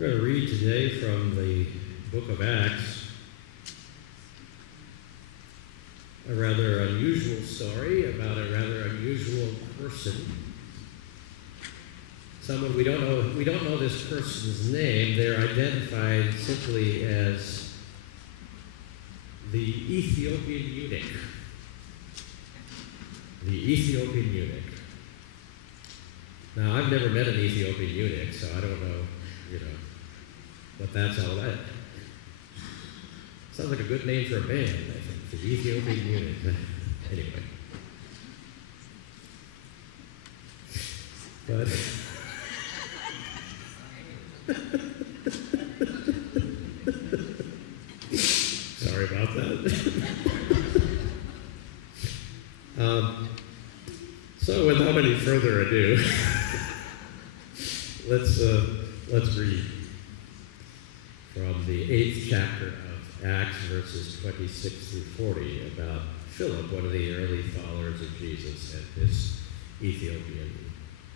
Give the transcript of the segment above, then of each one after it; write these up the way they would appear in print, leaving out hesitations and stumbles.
We're going to read today from the book of Acts, a rather unusual story about a rather unusual person. Someone we don't know this person's name. They're identified simply as the Ethiopian eunuch. The Ethiopian eunuch. Now, I've never met an Ethiopian eunuch, so I don't know, what that's all about. Sounds like a good name for a band, I think. The Ethiopian eunuch. Anyway. But sorry about that. So without any further ado, let's read from the 8th chapter of Acts, verses 26 through 40, about Philip, one of the early followers of Jesus, and this Ethiopian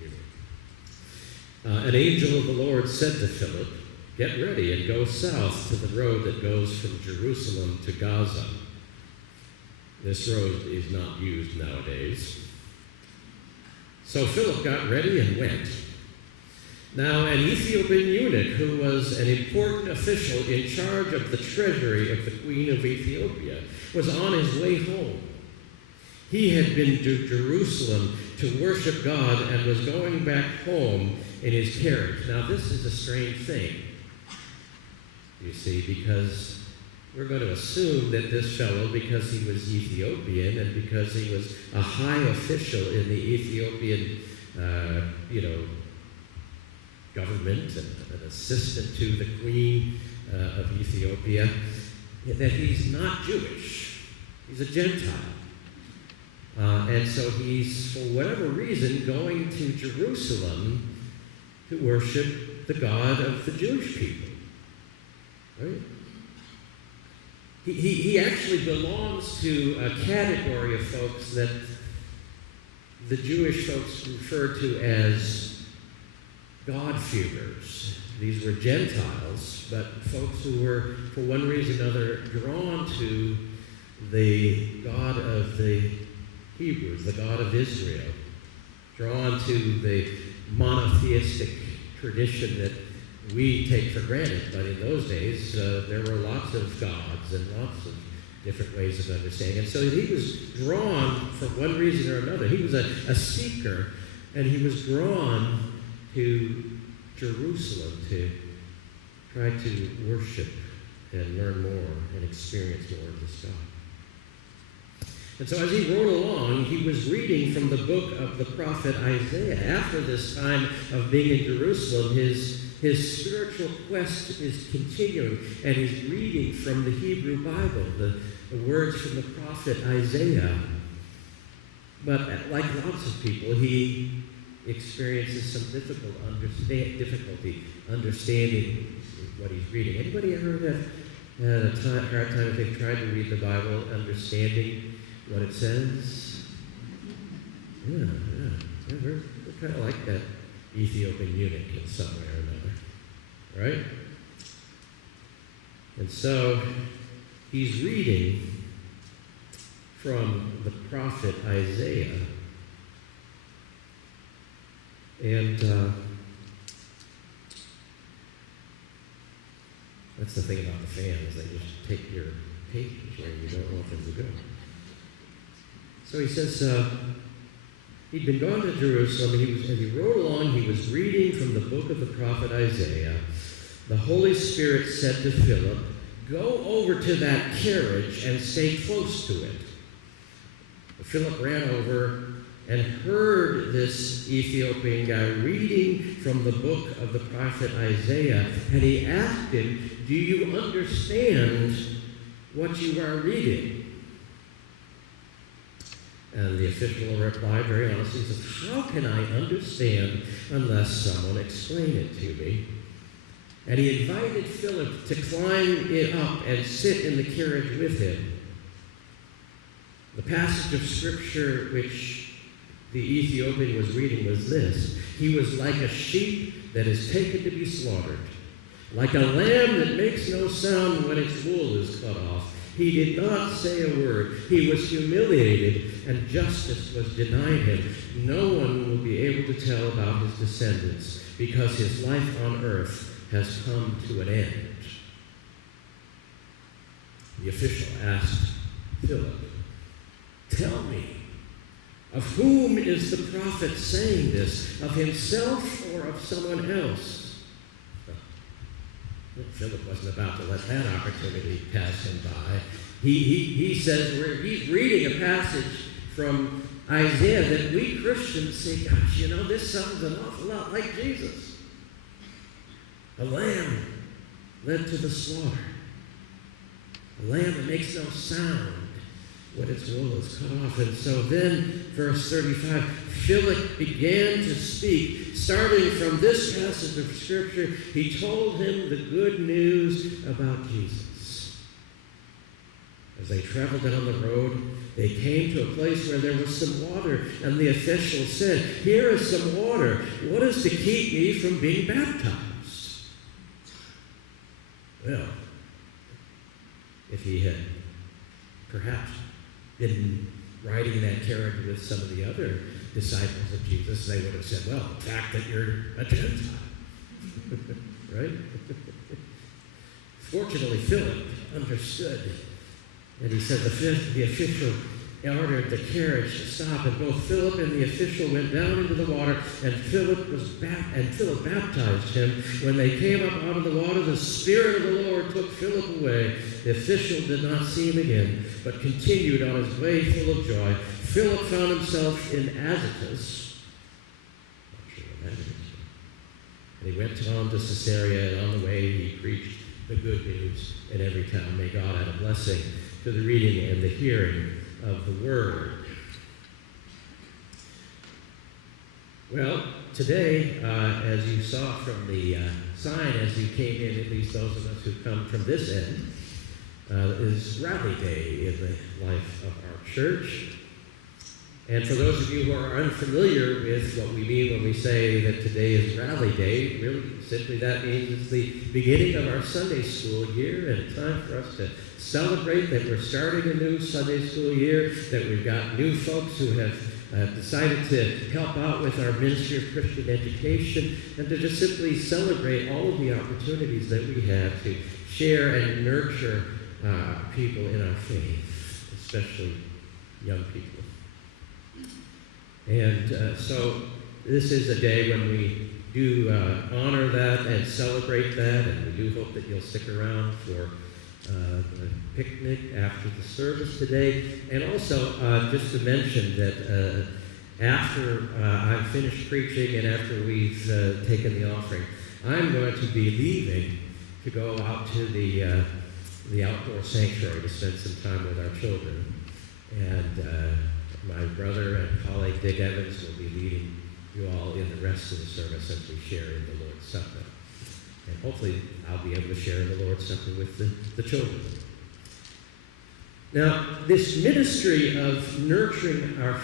eunuch. An angel of the Lord said to Philip, "Get ready and go south to the road that goes from Jerusalem to Gaza." This road is not used nowadays. So Philip got ready and went. Now an Ethiopian eunuch, who was an important official in charge of the treasury of the Queen of Ethiopia, was on his way home. He had been to Jerusalem to worship God and was going back home in his carriage. Now this is a strange thing, you see, because we're going to assume that this fellow, because he was Ethiopian and because he was a high official in the Ethiopian, government and an assistant to the Queen of Ethiopia, that he's not Jewish. He's a Gentile. And so he's, for whatever reason, going to Jerusalem to worship the God of the Jewish people. Right? He actually belongs to a category of folks that the Jewish folks refer to as God-fearers. These were Gentiles, but folks who were, for one reason or another, drawn to the God of the Hebrews, the God of Israel, drawn to the monotheistic tradition that we take for granted. But in those days, there were lots of gods and lots of different ways of understanding. And so he was drawn, for one reason or another. He was a seeker, and he was drawn to Jerusalem to try to worship and learn more and experience more of this God. And so as he rode along, he was reading from the book of the prophet Isaiah. After this time of being in Jerusalem, his spiritual quest is continuing, and he's reading from the Hebrew Bible, the words from the prophet Isaiah. But like lots of people, he experiences some difficulty understanding what he's reading. Anybody ever had a hard time if they've tried to read the Bible, understanding what it says? Yeah, we're kind of like that Ethiopian eunuch in some way or another, right? And so he's reading from the prophet Isaiah. And that's the thing about the fans. They just take your page where you don't want them to go. So he says, he'd been going to Jerusalem, and as he rode along, he was reading from the book of the prophet Isaiah. The Holy Spirit said to Philip, "Go over to that carriage and stay close to it." Philip ran over and heard this Ethiopian guy reading from the book of the prophet Isaiah, and he asked him, "Do you understand what you are reading?" And the official replied very honestly, he says, "How can I understand unless someone explain it to me?" And he invited Philip to climb it up and sit in the carriage with him. The passage of Scripture which the Ethiopian was reading was this: "He was like a sheep that is taken to be slaughtered, Like a lamb that makes no sound when its wool is cut off, he did not say a word. He was humiliated, and justice was denied him. No one will be able to tell about his descendants, because his life on earth has come to an end. The official asked Philip, "Tell me, of whom is the prophet saying this, of himself or of someone else?" Well, Philip wasn't about to let that opportunity pass him by. He says, he's reading a passage from Isaiah that we Christians say, "Gosh, this sounds an awful lot like Jesus. A lamb led to the slaughter. A lamb that makes no sound when its wool is cut off." And so then, verse 35, Philip began to speak. Starting from this passage of Scripture, he told him the good news about Jesus. As they traveled down the road, they came to a place where there was some water, and the official said, "Here is some water. What is to keep me from being baptized?" Well, if he had perhaps been riding in that carriage with some of the other disciples of Jesus, they would have said, "Well, the fact that you're a Gentile." Right? Fortunately, Philip understood. And he said the official ordered the carriage to stop, and both Philip and the official went down into the water, and Philip baptized him. When they came up out of the water, the Spirit of the Lord took Philip away. The official did not see him again, but continued on his way full of joy. Philip found himself in Azotus. Not sure what that is. And he went on to Caesarea, and on the way he preached the good news in every town. May God add a blessing to the reading and the hearing of the word. Well, today, as you saw from the sign as you came in, at least those of us who come from this end, is Rally Day in the life of our church. And for those of you who are unfamiliar with what we mean when we say that today is Rally Day, really simply that means it's the beginning of our Sunday school year, and a time for us to celebrate that we're starting a new Sunday school year, that we've got new folks who have decided to help out with our Ministry of Christian Education, and to just simply celebrate all of the opportunities that we have to share and nurture people in our faith, especially young people. And so this is a day when we do honor that and celebrate that, and we do hope that you'll stick around for the picnic after the service today. And also, just to mention that after I'm finished preaching and after we've taken the offering, I'm going to be leaving to go out to the outdoor sanctuary to spend some time with our children. And my brother and colleague Dick Evans will be leading you all in the rest of the service as we share in the Lord's Supper. And hopefully I'll be able to share in the Lord's Supper with the children. Now, this ministry of nurturing the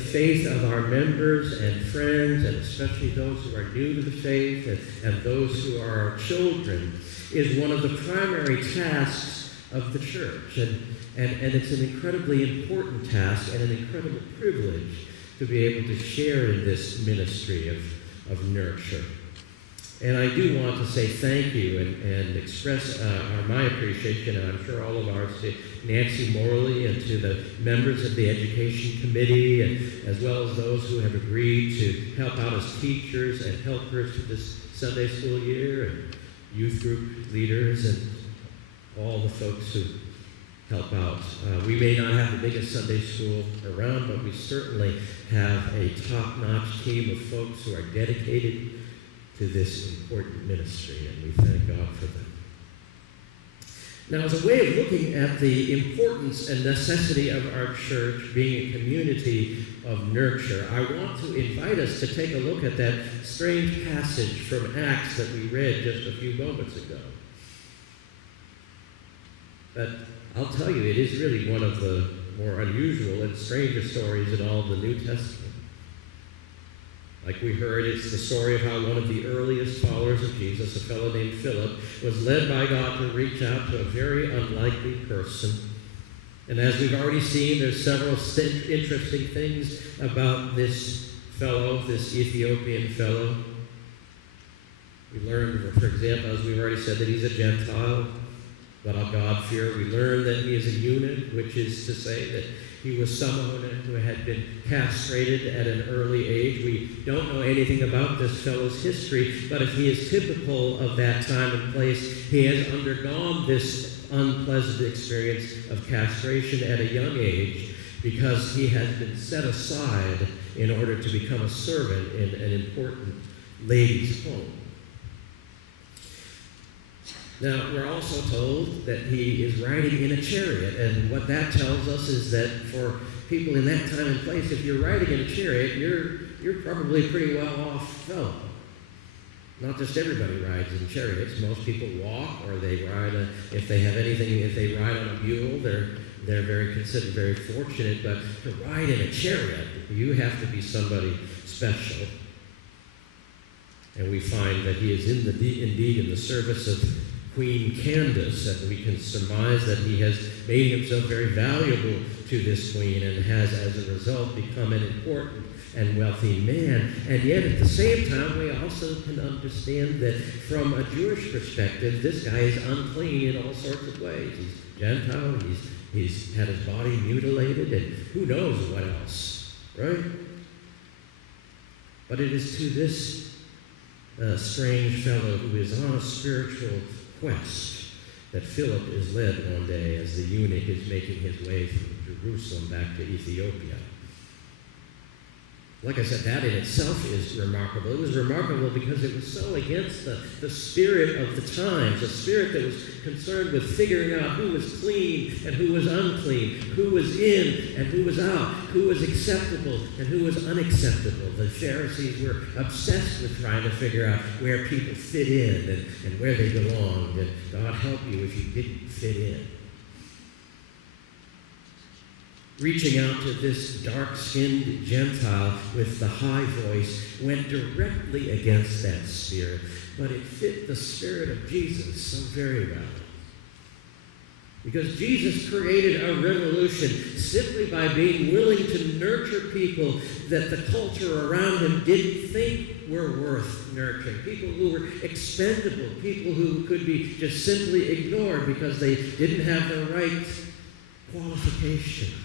faith of our members and friends, and especially those who are new to the faith and those who are our children, is one of the primary tasks of the church. And it's an incredibly important task and an incredible privilege to be able to share in this ministry of nurture. And I do want to say thank you and express my appreciation, and I'm sure all of ours, to Nancy Morley and to the members of the Education Committee, and as well as those who have agreed to help out as teachers and helpers for this Sunday school year, and youth group leaders, and all the folks who help out. We may not have the biggest Sunday school around, but we certainly have a top-notch team of folks who are dedicated to this important ministry, and we thank God for them. Now, as a way of looking at the importance and necessity of our church being a community of nurture, I want to invite us to take a look at that strange passage from Acts that we read just a few moments ago. But I'll tell you, it is really one of the more unusual and stranger stories in all of the New Testament. Like we heard, it's the story of how one of the earliest followers of Jesus, a fellow named Philip, was led by God to reach out to a very unlikely person. And as we've already seen, there's several interesting things about this fellow, this Ethiopian fellow. We learned, for example, as we've already said, that he's a Gentile, but a God-fearer. We learned that he is a eunuch, which is to say that he was someone who had been castrated at an early age. We don't know anything about this fellow's history, but if he is typical of that time and place, he has undergone this unpleasant experience of castration at a young age because he has been set aside in order to become a servant in an important lady's home. Now, we're also told that he is riding in a chariot, and what that tells us is that for people in that time and place, if you're riding in a chariot, you're probably a pretty well-off fellow. Not just everybody rides in chariots. Most people walk, or they ride if they have anything, if they ride on a mule, they're considered very fortunate. But to ride in a chariot, you have to be somebody special. And we find that he is indeed in the service of Queen Candace, and we can surmise that he has made himself very valuable to this queen and has, as a result, become an important and wealthy man. And yet, at the same time, we also can understand that from a Jewish perspective, this guy is unclean in all sorts of ways. He's Gentile, he's had his body mutilated, and who knows what else, right? But it is to this strange fellow who is on a spiritual quest that Philip is led one day as the eunuch is making his way from Jerusalem back to Ethiopia. Like I said, that in itself is remarkable. It was remarkable because it was so against the spirit of the times, a spirit that was concerned with figuring out who was clean and who was unclean, who was in and who was out, who was acceptable and who was unacceptable. The Pharisees were obsessed with trying to figure out where people fit in and where they belonged. And God help you if you didn't fit in. Reaching out to this dark-skinned Gentile with the high voice went directly against that spirit, but it fit the spirit of Jesus so very well. Because Jesus created a revolution simply by being willing to nurture people that the culture around him didn't think were worth nurturing, people who were expendable, people who could be just simply ignored because they didn't have the right qualifications.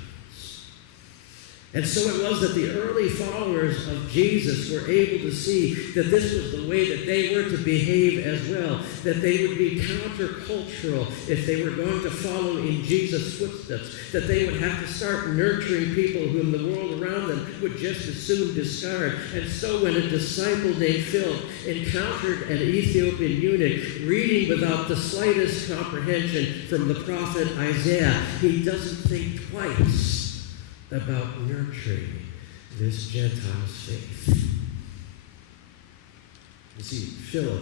And so it was that the early followers of Jesus were able to see that this was the way that they were to behave as well, that they would be countercultural if they were going to follow in Jesus' footsteps, that they would have to start nurturing people whom the world around them would just as soon discard. And so when a disciple named Philip encountered an Ethiopian eunuch reading without the slightest comprehension from the prophet Isaiah, he doesn't think twice about nurturing this Gentile's faith. You see, Philip,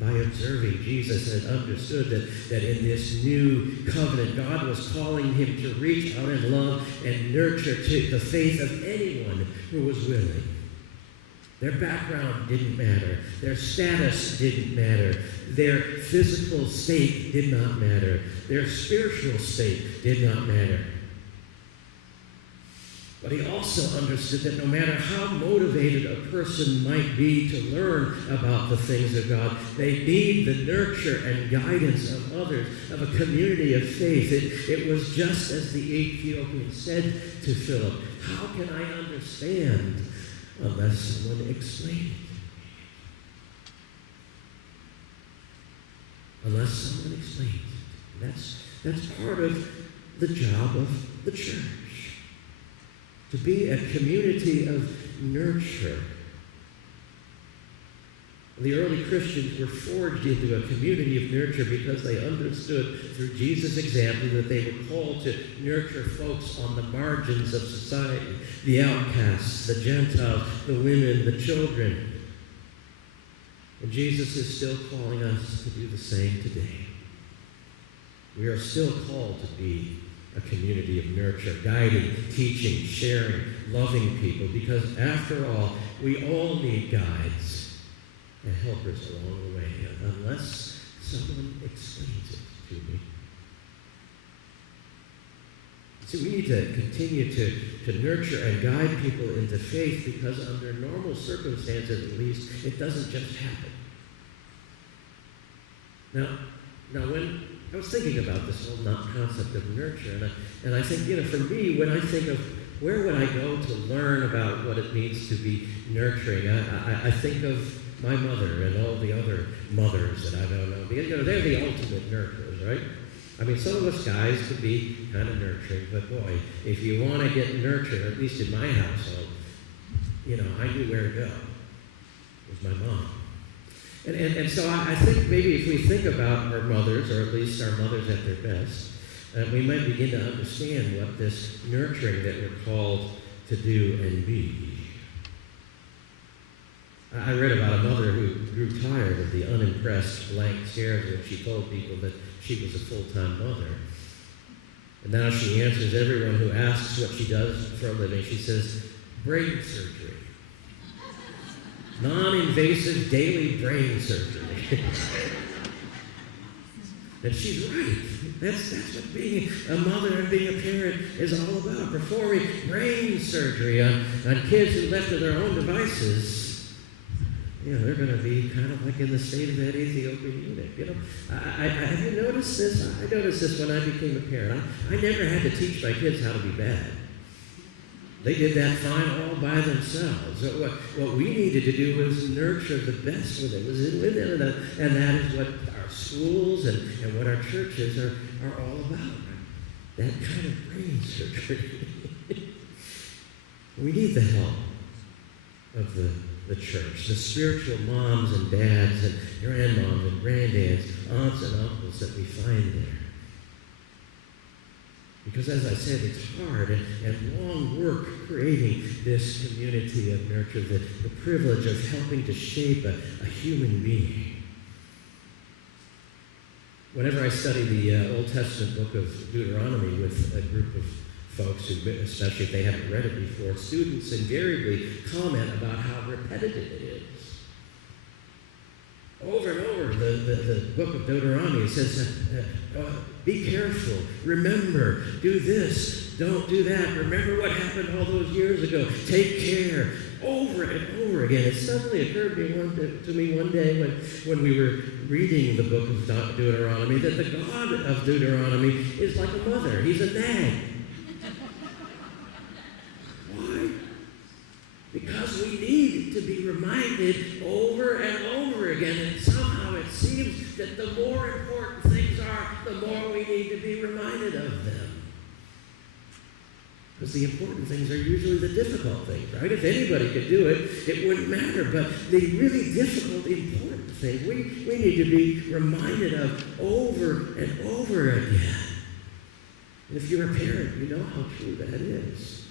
by observing Jesus, had understood that in this new covenant, God was calling him to reach out in love and nurture to the faith of anyone who was willing. Their background didn't matter. Their status didn't matter. Their physical state did not matter. Their spiritual state did not matter. But he also understood that no matter how motivated a person might be to learn about the things of God, they need the nurture and guidance of others, of a community of faith. It was just as the Ethiopian said to Philip, how can I understand unless someone explains it to me? Unless someone explains it. That's part of the job of the church. To be a community of nurture. The early Christians were forged into a community of nurture because they understood through Jesus' example that they were called to nurture folks on the margins of society, the outcasts, the Gentiles, the women, the children. And Jesus is still calling us to do the same today. We are still called to be a community of nurture, guiding, teaching, sharing, loving people, because after all, we all need guides and helpers along the way, unless someone explains it to me. See, we need to continue to nurture and guide people into faith, because under normal circumstances, at least, it doesn't just happen. Now, when I was thinking about this whole concept of nurture, and I think, for me, when I think of where would I go to learn about what it means to be nurturing, I think of my mother and all the other mothers that I don't know. Because, they're the ultimate nurturers, right? I mean, some of us guys could be kind of nurturing, but boy, if you want to get nurtured, at least in my household, I knew where to go. It was my mom. And so I think maybe if we think about our mothers, or at least our mothers at their best, we might begin to understand what this nurturing that we're called to do and be. I read about a mother who grew tired of the unimpressed blank stares when she told people that she was a full-time mother. And now she answers everyone who asks what she does for a living. She says, brain surgery. Non-invasive daily brain surgery. And she's right. That's what being a mother and being a parent is all about. Performing brain surgery on kids who left to their own devices. They're going to be kind of like in the state of that Ethiopian eunuch. Have you noticed this? I noticed this when I became a parent. I never had to teach my kids how to be bad. They did that fine all by themselves. So what we needed to do was nurture the best with it. Was with them, and that is what our schools and what our churches are all about. That kind of brain surgery. We need the help of the church, the spiritual moms and dads and grandmoms and granddads, aunts and uncles that we find there. Because as I said, it's hard and long work creating this community of nurture, the privilege of helping to shape a human being. Whenever I study the Old Testament book of Deuteronomy with a group of folks, especially if they haven't read it before, students invariably comment about how repetitive it is. Over and over, the book of Deuteronomy says, be careful, remember, do this, don't do that, remember what happened all those years ago, take care, over and over again. It suddenly occurred to me one day when we were reading the book of Deuteronomy that the God of Deuteronomy is like a mother. He's a nag. Why? Because we need to be reminded over and over again, and somehow it seems that the more important things are, the more we need to be reminded of them. Because the important things are usually the difficult things, right? If anybody could do it, it wouldn't matter. But the really difficult, important things, we need to be reminded of over and over again. And if you're a parent, you know how true that is.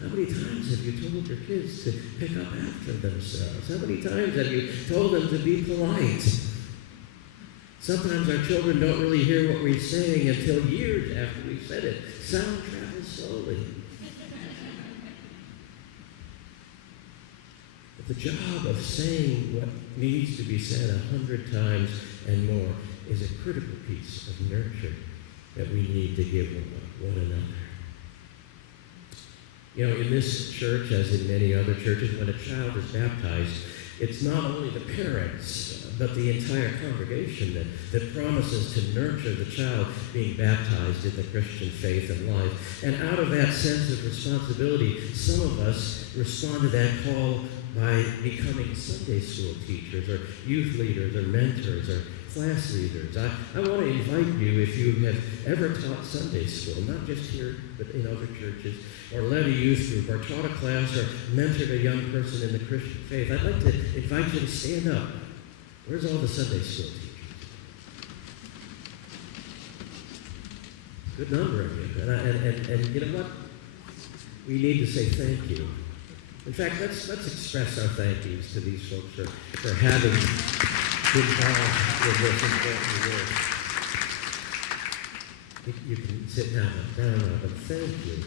How many times have you told your kids to pick up after themselves? How many times have you told them to be polite? Sometimes our children don't really hear what we're saying until years after we've said it. Sound travels slowly. But the job of saying what needs to be said 100 times and more is a critical piece of nurture that we need to give one another. In this church, as in many other churches, when a child is baptized, it's not only the parents, but the entire congregation that promises to nurture the child being baptized in the Christian faith and life. And out of that sense of responsibility, some of us respond to that call by becoming Sunday school teachers or youth leaders or mentors or class leaders. I want to invite you, if you have ever taught Sunday school, not just here, but in other churches, or led a youth group, or taught a class, or mentored a young person in the Christian faith, I'd like to invite you to stand up. Where's all the Sunday school teachers? Good number of you. And you know what? We need to say thank you. In fact, let's express our thank yous to these folks for having been involved with this important work. You can sit down now, but thank you.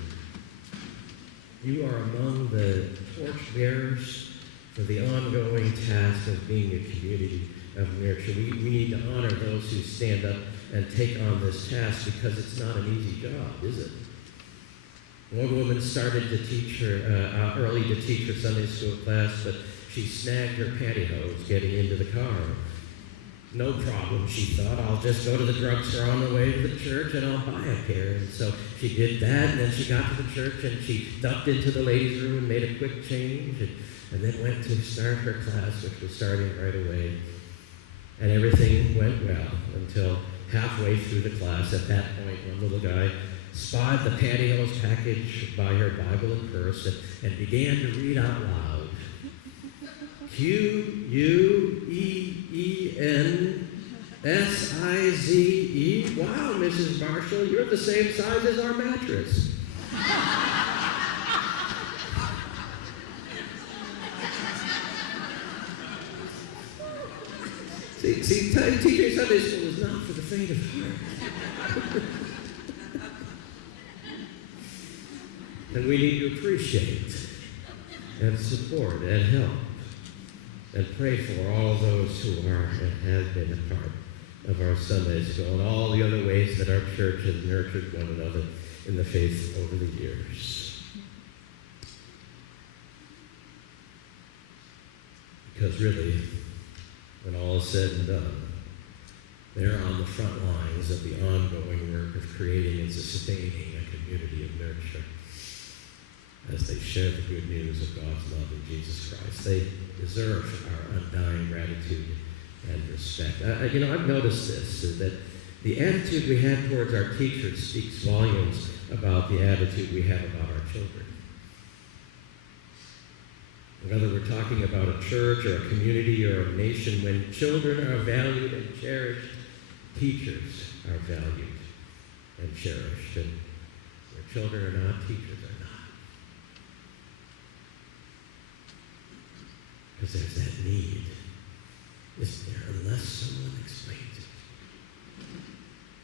You are among the torchbearers for the ongoing task of being a community of nurture. We need to honor those who stand up and take on this task because it's not an easy job, is it? One woman started to teach her, early to teach her Sunday school class, but she snagged her pantyhose getting into the car. No problem, she thought. I'll just go to the drugstore on the way to the church and I'll buy a pair. And so she did that, and then she got to the church and she ducked into the ladies' room and made a quick change and then went to start her class, which was starting right away. And everything went well until halfway through the class. At that point, one little guy spied the pantyhose package by her Bible and purse and began to read out loud. Queenssize. Wow, Mrs. Marshall, you're the same size as our mattress. See, teaching Sunday school is not for the faint of heart. And we need to appreciate and support and help and pray for all those who are and have been a part of our Sunday school and all the other ways that our church has nurtured one another in the faith over the years. Because really, when all is said and done, they're on the front lines of the ongoing work of creating and sustaining a community of nurture as they share the good news of God's love in Jesus Christ. They deserve our undying gratitude and respect. I've noticed this, that the attitude we have towards our teachers speaks volumes about the attitude we have about our children. Whether we're talking about a church or a community or a nation, when children are valued and cherished, teachers are valued and cherished. And where children are not, teachers are not. Because there's that need, isn't there? Unless someone explains it.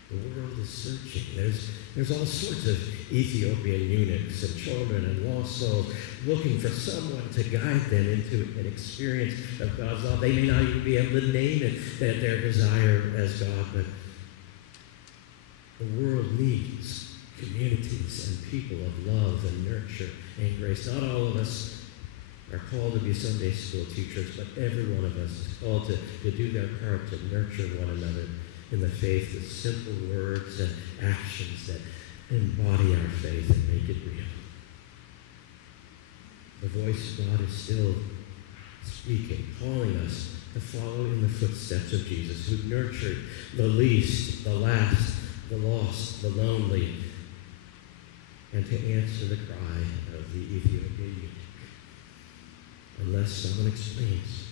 The world is searching. There's all sorts of Ethiopian eunuchs and children and lost souls looking for someone to guide them into an experience of God's love. They may not even be able to name it, that their desire as God, but the world needs communities and people of love and nurture and grace. Not all of us are called to be Sunday school teachers, but every one of us is called to do their part to nurture one another in the faith with simple words and actions that embody our faith and make it real. The voice of God is still speaking, calling us to follow in the footsteps of Jesus, who nurtured the least, the last, the lost, the lonely, and to answer the cry of the Ethiopian eunuch. Unless someone explains